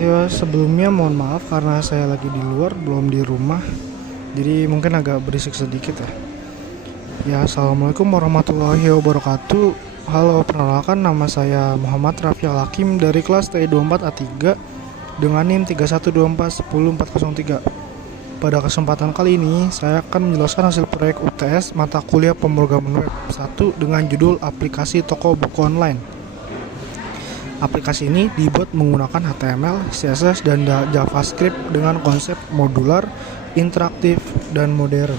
Ya sebelumnya mohon maaf karena saya lagi di luar belum di rumah, jadi mungkin agak berisik sedikit ya. Ya assalamualaikum warahmatullahi wabarakatuh. Halo, perkenalkan nama saya Muhammad Rafial Hakim dari kelas T24A3 dengan NIM 31241043. Pada kesempatan kali ini saya akan menjelaskan hasil proyek UTS mata kuliah pemrograman web 1 dengan judul aplikasi toko buku online. Aplikasi ini dibuat menggunakan HTML, CSS, dan JavaScript dengan konsep modular, interaktif, dan modern.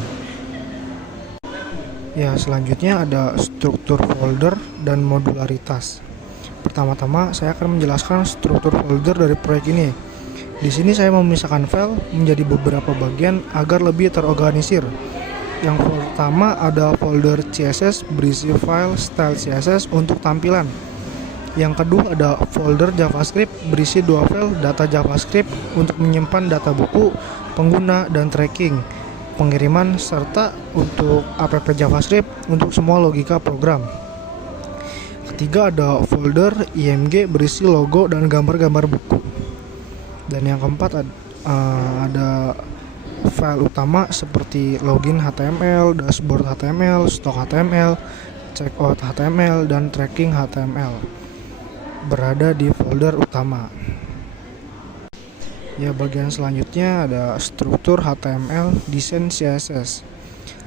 Ya, selanjutnya ada struktur folder dan modularitas. Pertama-tama, saya akan menjelaskan struktur folder dari proyek ini. Di sini saya memisahkan file menjadi beberapa bagian agar lebih terorganisir. Yang pertama ada folder CSS berisi file style CSS untuk tampilan. Yang kedua ada folder JavaScript berisi 2 file data JavaScript untuk menyimpan data buku, pengguna, dan tracking, pengiriman, serta untuk app JavaScript untuk semua logika program. Ketiga ada folder IMG berisi logo dan gambar-gambar buku. Dan yang keempat ada file utama seperti login HTML, dashboard HTML, stok HTML, checkout HTML, dan tracking HTML berada di folder utama. Ya, bagian selanjutnya ada struktur HTML, desain CSS.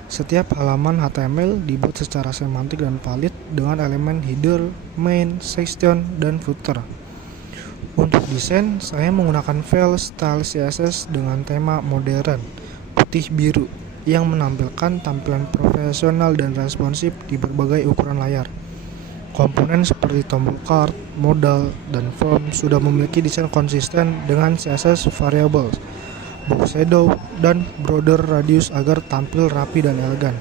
Setiap halaman HTML dibuat secara semantik dan valid dengan elemen header, main, section, dan footer. Untuk desain, saya menggunakan file style CSS dengan tema modern, putih biru, yang menampilkan tampilan profesional dan responsif di berbagai ukuran layar. Komponen seperti tombol card, modal, dan form sudah memiliki desain konsisten dengan CSS variables, box shadow, dan border radius agar tampil rapi dan elegan.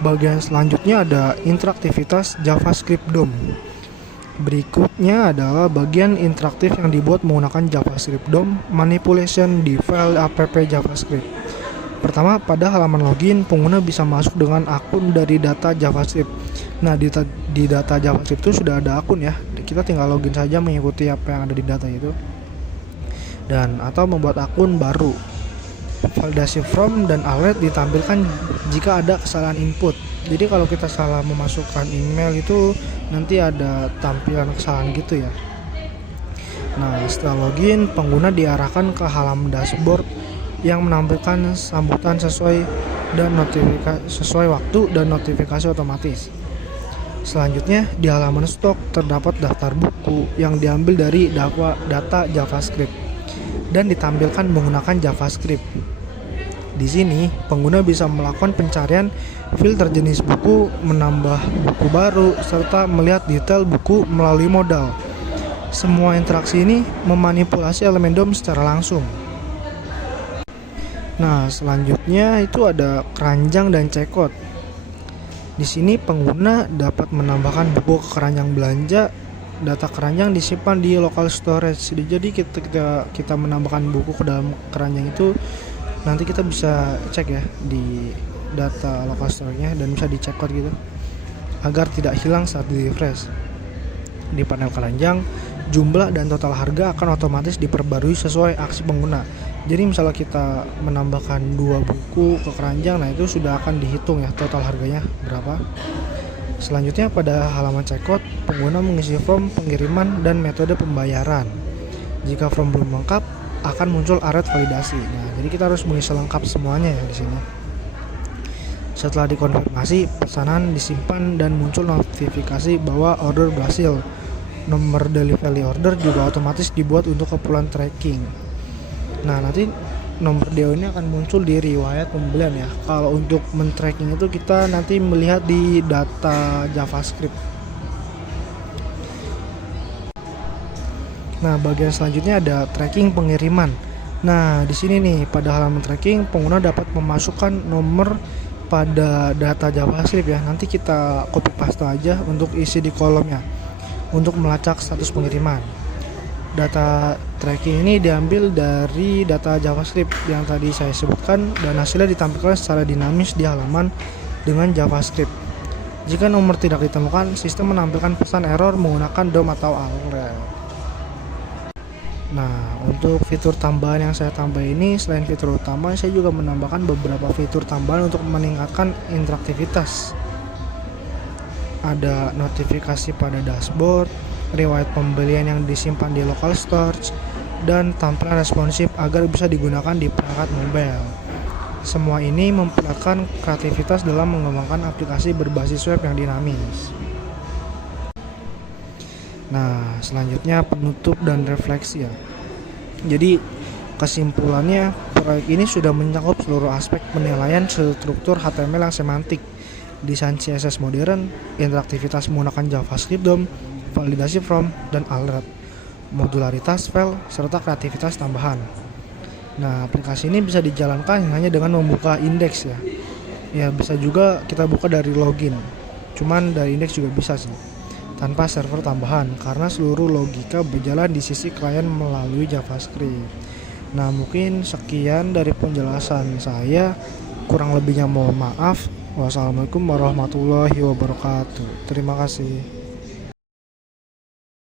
Bagian selanjutnya ada interaktivitas JavaScript DOM. Berikutnya adalah bagian interaktif yang dibuat menggunakan JavaScript DOM manipulation di file app JavaScript. Pertama, pada halaman login, pengguna bisa masuk dengan akun dari data JavaScript. Nah, di data JavaScript itu sudah ada akun ya. Kita tinggal login saja mengikuti apa yang ada di data itu. Dan atau membuat akun baru. Validasi from dan alert ditampilkan jika ada kesalahan input. Jadi kalau kita salah memasukkan email itu nanti ada tampilan kesalahan gitu ya. Nah, setelah login, pengguna diarahkan ke halaman dashboard yang menampilkan sambutan sesuai waktu dan notifikasi otomatis. Selanjutnya, di halaman stok terdapat daftar buku yang diambil dari data JavaScript dan ditampilkan menggunakan JavaScript. Di sini, pengguna bisa melakukan pencarian, filter jenis buku, menambah buku baru, serta melihat detail buku melalui modal. Semua interaksi ini memanipulasi elemen DOM secara langsung. Nah, selanjutnya itu ada keranjang dan checkout. Di sini pengguna dapat menambahkan buku ke keranjang belanja. Data keranjang disimpan di local storage. Jadi kita menambahkan buku ke dalam keranjang itu, nanti kita bisa cek ya di data local storage-nya dan bisa di checkout gitu agar tidak hilang saat di refresh. Di panel keranjang, jumlah dan total harga akan otomatis diperbarui sesuai aksi pengguna. Jadi misalnya kita menambahkan 2 buku ke keranjang, nah itu sudah akan dihitung ya total harganya berapa. Selanjutnya pada halaman checkout, pengguna mengisi form pengiriman dan metode pembayaran. Jika form belum lengkap, akan muncul alert validasi. Nah, jadi kita harus mengisi lengkap semuanya ya di sini. Setelah dikonfirmasi, pesanan disimpan dan muncul notifikasi bahwa order berhasil. Nomor delivery order juga otomatis dibuat untuk keperluan tracking. Nah, nanti nomor DO ini akan muncul di riwayat pembelian ya. Kalau untuk men-tracking itu kita nanti melihat di data JavaScript. Nah, bagian selanjutnya ada tracking pengiriman. Nah, di sini nih pada halaman tracking pengguna dapat memasukkan nomor pada data JavaScript ya. Nanti kita copy paste aja untuk isi di kolomnya untuk melacak status pengiriman. Data tracking ini diambil dari data JavaScript yang tadi saya sebutkan dan hasilnya ditampilkan secara dinamis di halaman dengan JavaScript. Jika nomor tidak ditemukan, sistem menampilkan pesan error menggunakan DOM atau alert. Nah, untuk fitur tambahan yang saya tambah ini, selain fitur utama, saya juga menambahkan beberapa fitur tambahan untuk meningkatkan interaktivitas. Ada notifikasi pada dashboard, riwayat pembelian yang disimpan di local storage, dan tampilan responsif agar bisa digunakan di perangkat mobile. Semua ini memperlihatkan kreativitas dalam mengembangkan aplikasi berbasis web yang dinamis. Nah, selanjutnya penutup dan refleksi ya. Jadi, kesimpulannya proyek ini sudah mencakup seluruh aspek penilaian struktur HTML yang semantik, desain CSS modern, interaktivitas menggunakan JavaScript DOM, validasi form dan alert, modularitas file, serta kreativitas tambahan. Nah, aplikasi ini bisa dijalankan hanya dengan membuka indeks ya. Ya, bisa juga kita buka dari login. Cuman dari indeks juga bisa sih, tanpa server tambahan karena seluruh logika berjalan di sisi klien melalui JavaScript. Nah, mungkin sekian dari penjelasan saya. Kurang lebihnya mohon maaf. Wassalamualaikum warahmatullahi wabarakatuh. Terima kasih.